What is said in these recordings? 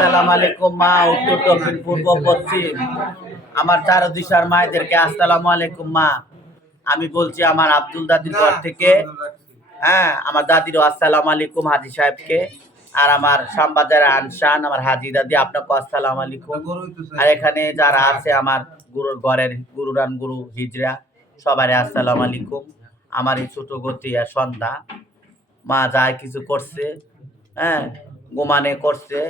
আসসালামু আলাইকুম মা, উত্তর দক্ষিণ পূর্ব পশ্চিম আমার চারদিশার মায়েদেরকে আসসালামু আলাইকুম মা। আমি বলছি আমার আব্দুল দাদির ঘর থেকে। হ্যাঁ, আমার দাদিরও আসসালামু আলাইকুম, হাজি সাহেবকে। আর আমার শ্যামবাজার আনসান আমার হাজি দাদি, আপনাকে আসসালামু আলাইকুম। আর এখানে যারা আছে আমার গুরুর ঘরের গুরুরান গুরু হিজরা, সবারই আসসালামু আলাইকুম। আমার এই ছোট গতি আর সন্ধ্যা মা যায় কিছু করছে, হ্যাঁ গোমানে করছে,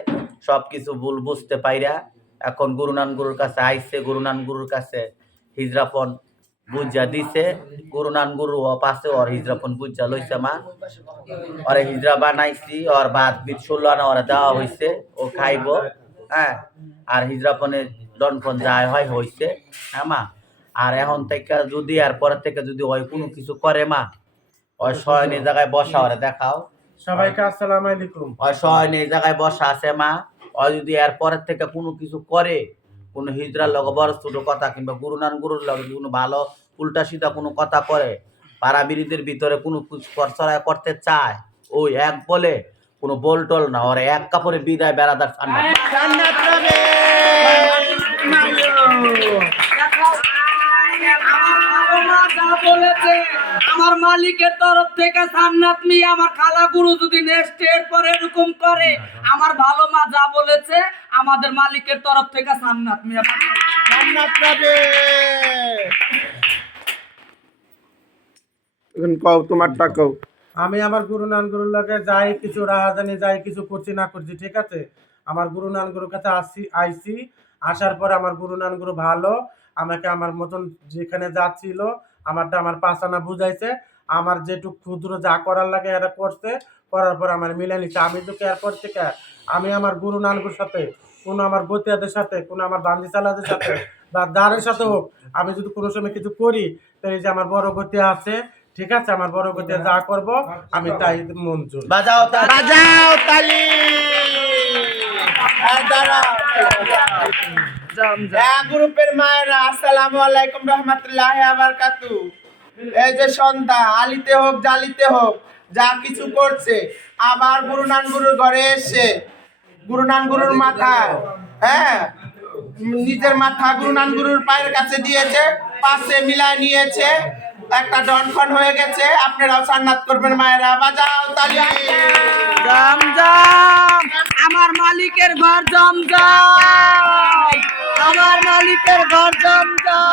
সব কিছু ভুল বুঝতে পাইরা এখন গুরুনান গুরুর কাছে আইছে। গুরুনান গুরুর কাছে হিজরাপন বুঝা দিছে। গুরুনান গুরু পাশে ওর হিজরাপন বুঝা লইছে মা। ওরে হিজরা বানাইছি, ওর ভাত বিট 16 আনা ওরা দেওয়া হয়েছে, ও খাইব। হ্যাঁ, আর হিজরাপনের ডনফন যায় হয় হয়েছে। হ্যাঁ মা, আর এখন থেকে যদি আর পরের থেকে যদি ওই কোনো কিছু করে মা, ওই শয়নের জায়গায় বসা ওরে দেখাও। সবাইকে আসসালামু আলাইকুম। ওই শয়নের জায়গায় বসা আছে মা। ওই যদি এর পরের থেকে কোনো কিছু করে, কোনো হিজড়ার লগে বড় ছোট কথা কিংবা গুরুনান গুরুর লগে কোনো ভালো উল্টা সিধা কোনো কথা করে, পাড়া বিড়িদের ভিতরে কোনো চড়াই করতে চায়, ওই এক বলে কোনো বলটল না, ওরে এক কাপড়ে বিদায় বেড়াদার জান্নাত পাবে। আমার মালিকের তরফ থেকে জান্নাত মিয়া, আমার খালা গুরু যদি নেক্সট এর পরে এরকম করে, আমার ভালো মা যা বলেছে আমাদের মালিকের তরফ থেকে জান্নাত মিয়া জান্নাত পাবে। এখন কও তোমারটা কও। আমি আমার গুরু নান গুরুর লগে যাই কিছু রাহাজানি যাই কিছু করছি না করছি, ঠিক আছে। আমার গুরু নান গুরুর কাছে আইছি, আসার পর আমার গুরু নান গুরু ভালো আমাকে আমার মতন যেখানে যাচ্ছিল আমারটা আমার পাশানা বুঝাইছে। আমার যেটুক ক্ষুদ্র যা করার লাগে এরা করছে, করার পর আমার মিলে নিচ্ছে। আমি তো এরপর থেকে আমি আমার গুরু নানগুর সাথে কোনো আমার বতিয়াদের সাথে কোনো আমার বান্দি চালাদের সাথে বা দাঁড়ের সাথে হোক, আমি যদি কোনো সময় কিছু করি তাহলে যে আমার বড় গতি আছে, ঠিক আছে। আমার বড় গতি যা করব আমি তাই মঞ্জুর। বাজাও বাজাও তালি। গ্রুপের মায়েরা আসসালামু আলাইকুম রহমতুল্লাহি ওয়া বারাকাতু। এই যে সন্ধ্যা আলিতে হোক জালিতে হোক যা কিছু করছে, আবার গুরুনান গুরুর ঘরে এসে গুরুনান গুরুর মাথা, হ্যাঁ নিজের মাথা গুরুনান গুরুর পায়ের কাছে দিয়েছে, পাশে মিলায় নিয়েছে, একটা ডনফন হয়ে গেছে। আপনারাও জান্নাত করবেন মায়েরা, বাজাও তালি। জমজম, আমার মালিকের ঘর জমজম, আমার মালিকের ঘর জমজম।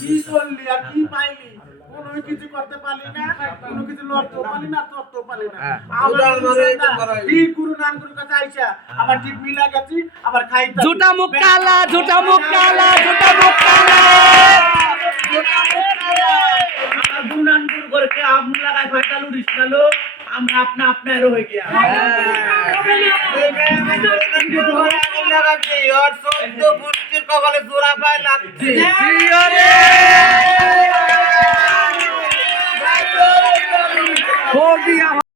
কি করলি আর কি পাইলি? কোনো কিছু করতে পারলি না, কোনো কিছু লড়তেও পারলি না, চড়তেও পারলি না। ঠিক গুরু নান গুরুর কাছে আইসা আবার ঠিক মিলা গেছি, আবার খাইতে ঝুটা মুখ কালা, ঝুটা মুখ কালা, ঝুটা মুখ কালা। গুরু নান গুরু করকে আগুন লাগায় ফাটালু রিসকালো, আমরা আপনা আপনারও হয়ে গিয়া লাগাচ্ছি, ওর 14 পুষ্টির কপালে জোড়া পায় লাগছে।